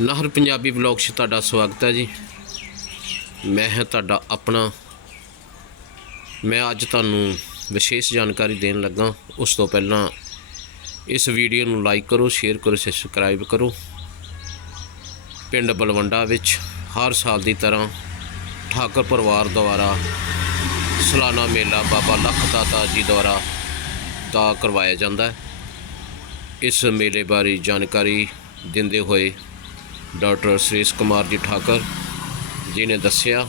ਨਹਰ Punjabi vlog 'ਚ ਤੁਹਾਡਾ ਸਵਾਗਤ ਹੈ ਜੀ। ਮੈਂ ਹਾਂ ਤੁਹਾਡਾ ਆਪਣਾ। ਮੈਂ ਅੱਜ ਤੁਹਾਨੂੰ ਵਿਸ਼ੇਸ਼ ਜਾਣਕਾਰੀ ਦੇਣ ਲੱਗਾ। ਉਸ ਤੋਂ ਪਹਿਲਾਂ ਇਸ ਵੀਡੀਓ ਨੂੰ ਲਾਈਕ ਕਰੋ, ਸ਼ੇਅਰ ਕਰੋ, ਸਬਸਕ੍ਰਾਈਬ ਕਰੋ। ਪਿੰਡ ਬਲਵੰਡਾ ਵਿੱਚ ਹਰ ਸਾਲ ਦੀ ਤਰ੍ਹਾਂ ਠਾਕਰ ਪਰਿਵਾਰ ਦੁਆਰਾ ਸਾਲਾਨਾ ਮੇਲਾ ਬਾਬਾ ਲੱਖ ਦਾਤਾ ਜੀ ਦੁਆਰਾ ਦਾ ਕਰਵਾਇਆ ਜਾਂਦਾ ਹੈ। ਇਸ ਮੇਲੇ ਬਾਰੇ ਜਾਣਕਾਰੀ ਦਿੰਦੇ ਹੋਏ ਡਾਕਟਰ ਸੁਰੇਸ਼ ਕੁਮਾਰ ਜੀ ਠਾਕਰ ਜੀ ਨੇ ਦੱਸਿਆ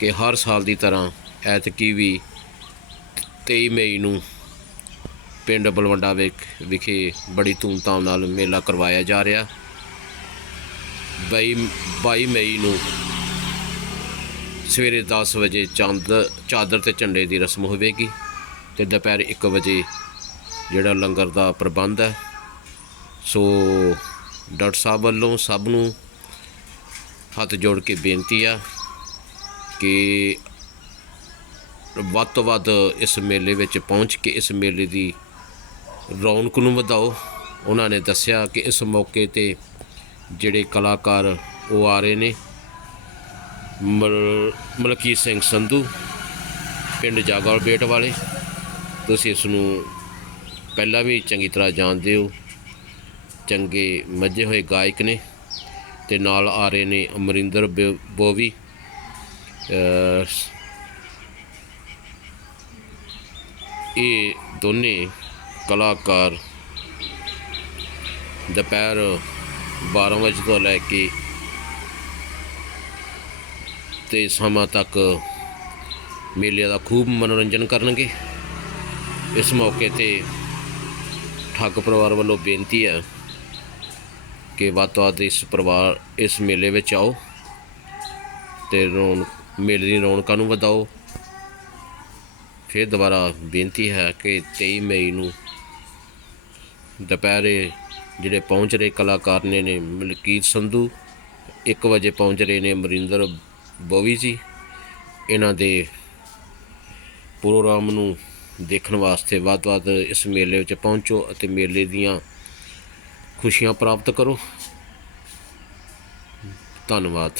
ਕਿ ਹਰ ਸਾਲ ਦੀ ਤਰ੍ਹਾਂ ਐਤਕੀ ਵੀ 23 ਮਈ ਨੂੰ ਪਿੰਡ ਬਲਵੰਡਾ ਵਿਖ, ਵਿਖੇ ਬੜੀ ਧੂਮਧਾਮ ਨਾਲ ਮੇਲਾ ਕਰਵਾਇਆ ਜਾ ਰਿਹਾ। 22 22 ਮਈ ਨੂੰ ਸਵੇਰੇ 10 ਵਜੇ ਚੰਦ, ਚਾਦਰ ਤੇ ਝੰਡੇ ਦੀ ਰਸਮ ਹੋਵੇਗੀ ਤੇ ਦੁਪਹਿਰ 1 ਵਜੇ ਜਿਹੜਾ ਲੰਗਰ ਦਾ ਪ੍ਰਬੰਧ ਹੈ, ਸੋ ਡਾਕਟਰ ਸਾਹਿਬ ਵੱਲੋਂ ਸਭ ਨੂੰ ਹੱਥ ਜੋੜ ਕੇ ਬੇਨਤੀ ਆ ਕਿ ਵੱਧ ਤੋਂ ਵੱਧ ਇਸ ਮੇਲੇ ਵਿੱਚ ਪਹੁੰਚ ਕੇ ਇਸ ਮੇਲੇ ਦੀ ਰੌਣਕ ਨੂੰ ਵਧਾਓ। ਉਹਨਾਂ ਨੇ ਦੱਸਿਆ ਕਿ ਇਸ ਮੌਕੇ ਤੇ ਜਿਹੜੇ ਕਲਾਕਾਰ ਉਹ ਆ ਰਹੇ ਨੇ। ਮਲ- ਮਲਕੀਤ ਸਿੰਘ ਸੰਧੂ, ਪਿੰਡ ਜਾਗਲ ਬੇਟ ਵਾਲੇ, ਤੁਸੀਂ ਇਸ ਨੂੰ ਪਹਿਲਾਂ ਵੀ ਚੰਗੀ ਤਰ੍ਹਾਂ ਜਾਣਦੇ ਹੋ। ਚੰਗੇ ਮੱਝੇ ਹੋਏ ਗਾਇਕ ਨੇ ਤੇ ਨਾਲ ਆ ਰਹੇ ਨੇ ਅਮਰਿੰਦਰ ਬੋਵੀ ਇਹ ਦੋਨੇ ਕਲਾਕਾਰ ਦੁਪਹਿਰ 12 ਵਜੇ ਤੋਂ ਲੈ ਕੇ ਤੇ ਸਮਾਂ ਤੱਕ ਮੇਲੇ ਦਾ ਖੂਬ ਮਨੋਰੰਜਨ ਕਰਨਗੇ। ਇਸ ਮੌਕੇ ਤੇ ਠੱਗ ਪਰਿਵਾਰ ਵੱਲੋਂ ਬੇਨਤੀ ਹੈ ਕਿ ਵੱਧ ਤੋਂ ਵੱਧ ਇਸ ਪਰਿਵਾਰ, ਇਸ ਮੇਲੇ ਵਿੱਚ ਆਓ ਤੇ ਰੌਣ, ਮੇਲੇ ਦੀ ਰੌਣਕਾਂ ਨੂੰ ਵਧਾਓ। ਫਿਰ ਦੁਬਾਰਾ ਬੇਨਤੀ ਹੈ ਕਿ 23 ਮਈ ਨੂੰ ਦੁਪਹਿਰੇ ਜਿਹੜੇ ਪਹੁੰਚ ਰਹੇ ਕਲਾਕਾਰ ਨੇ ਨੇ ਮਲਕੀਤ ਸੰਧੂ 1 ਵਜੇ ਪਹੁੰਚ ਰਹੇ ਨੇ ਮਰਿੰਦਰ ਬੋਵੀ ਜੀ। ਇਹਨਾਂ ਦੇ ਪ੍ਰੋਗਰਾਮ ਨੂੰ ਦੇਖਣ ਵਾਸਤੇ ਵੱਧ ਤੋਂ ਵੱਧ ਇਸ ਮੇਲੇ ਵਿੱਚ ਪਹੁੰਚੋ ਅਤੇ ਮੇਲੇ ਦੀਆਂ ਖੁਸ਼ੀਆਂ ਪ੍ਰਾਪਤ ਕਰੋ। ਧੰਨਵਾਦ।